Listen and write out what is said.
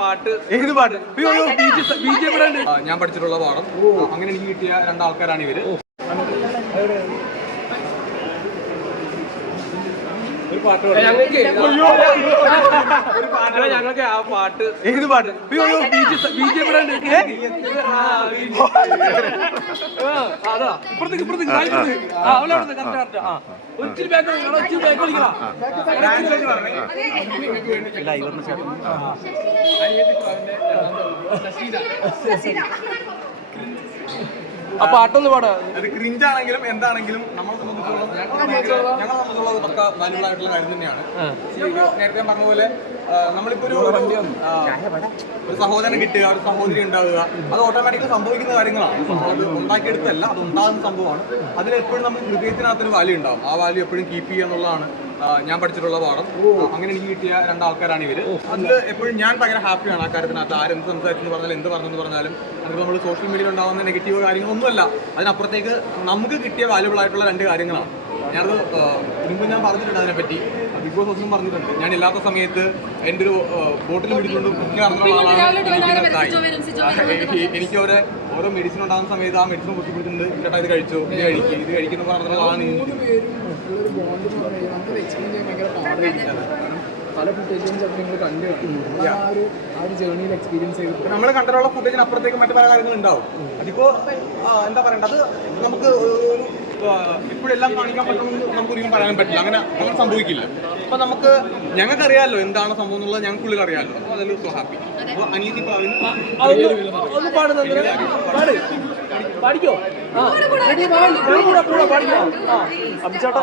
പാട്ട്. ഏത് പാട്ട്? ഞാൻ പഠിച്ചിട്ടുള്ള പാഠം. അങ്ങനെ എനിക്ക് കിട്ടിയ രണ്ടാൾക്കാരാണ് ഇവർ. ഒരു പാട്ട് പാടി. ഞങ്ങൾക്ക്. ആ പാട്ട്. ഏത് പാട്ട്? ബി ജെ പി അതാ. ഇപ്പുറത്തേക്ക് ഇപ്പുറത്തേക്ക്. ആ അവിടെ അവിടെ കറക്റ്റ് കറക്റ്റ് ആ ഒരിച്ചിരി ബാക്ക് ഒരിച്ചിരി ബാക്ക് കളിക്കണം ആ പാട്ടൊന്ന് പാടാ. അത് ക്രിഞ്ച് ആണെങ്കിലും എന്താണെങ്കിലും നമ്മളെ സംബന്ധിച്ചോളം ഞങ്ങളെ സംബന്ധിച്ചോളം അത് പക്ക വാല്യൂബിൾ ആയിട്ടുള്ള കാര്യം തന്നെയാണ്. നേരത്തെ ഞാൻ പറഞ്ഞ പോലെ നമ്മളിപ്പോ ഒരു ഒരു സഹോദരൻ കിട്ടുക ഒരു സഹോദരി ഉണ്ടാവുക അത് ഓട്ടോമാറ്റിക്കലി സംഭവിക്കുന്ന കാര്യങ്ങളാണ്. അത് ഉണ്ടാക്കിയെടുത്തല്ല അത് ഉണ്ടാകുന്ന സംഭവമാണ്. അതിൽ എപ്പോഴും നമുക്ക് ഹൃദയത്തിനകത്തൊരു വാല്യൂ ഉണ്ടാവും. ആ വാല്യൂ എപ്പോഴും കീപ്പ് ചെയ്യുക എന്നുള്ളതാണ് ഞാൻ പഠിച്ചിട്ടുള്ള പാഠം. അങ്ങനെ എനിക്ക് കിട്ടിയ രണ്ടാൾക്കാരാണ് ഇവർ. അതിൽ എപ്പോഴും ഞാൻ ഭയങ്കര ഹാപ്പിയാണ് ആ കാര്യത്തിനകത്ത്. ആരെന്ത് സംസാരിച്ചെന്ന് പറഞ്ഞാലും എന്ത് പറഞ്ഞെന്ന് പറഞ്ഞാലും അതിപ്പോൾ നമ്മൾ സോഷ്യൽ മീഡിയയിൽ ഉണ്ടാകുന്ന നെഗറ്റീവ് കാര്യങ്ങളൊന്നുമല്ല അതിനപ്പുറത്തേക്ക് നമുക്ക് കിട്ടിയ വാല്യുബിൾ ആയിട്ടുള്ള രണ്ട് കാര്യങ്ങളാണ്. ഞാനത് മുമ്പ് ഞാൻ പറഞ്ഞിട്ടുണ്ട് അതിനെപ്പറ്റി. ബിഗ് ബോസ് ഹൗസിലും പറഞ്ഞിട്ടുണ്ട്. ഞാൻ ഇല്ലാത്ത സമയത്ത് എന്റെ ഒരു ബോട്ടിൽ പിടിച്ചുകൊണ്ട് കുക്കി നടന്ന ആളാണ്. എനിക്ക് ഓരോ ഓരോ മെഡിസിൻ ഉണ്ടാകുന്ന സമയത്ത് ആ മെഡിസിൻ കുത്തി പിടിച്ചിട്ടുണ്ട്. ചേട്ടാ ഇത് കഴിച്ചു. ഇത് കഴിക്കും ഇത് കഴിക്കുന്ന പറഞ്ഞ ആളാണ് പല ഫുട്ടേജും ചിലപ്പോൾ നിങ്ങൾ കണ്ടു കാണും. ആ ഒരു ആ ഒരു ജേർണിയിൽ എക്സ്പീരിയൻസ് ചെയ്ത്. നമ്മൾ കണ്ടിട്ടുള്ള ഫുട്ടേജിന് അപ്പുറത്തേക്ക് മറ്റു പല കാര്യങ്ങളും ഉണ്ടാവും. അതിപ്പോ എന്താ പറയണ്ട? അത് നമുക്ക് ഒരു ഇപ്പോഴെല്ലാം കാണിക്കാൻ പറ്റണമെന്ന് നമുക്ക് ഒരിക്കലും പറയാൻ പറ്റില്ല. അങ്ങനെ അങ്ങനെ സംഭവിക്കില്ല. അപ്പൊ നമുക്ക് ഞങ്ങൾക്ക് അറിയാമല്ലോ എന്താണ് സംഭവം എന്നുള്ളത് ഞങ്ങൾക്കുള്ളിൽ അറിയാമല്ലോ അപ്പൊ അതിൽ സോ ഹാപ്പി അപ്പൊ അനീതി പാവിന് ഒന്ന് പാടുന്ന പാട് പാടിക്കോ? ആ. ready, പാടി. ഞാൻ കൂടെ കൂടെ പാടിക്കോ? ആ. അഭിചേട്ടാ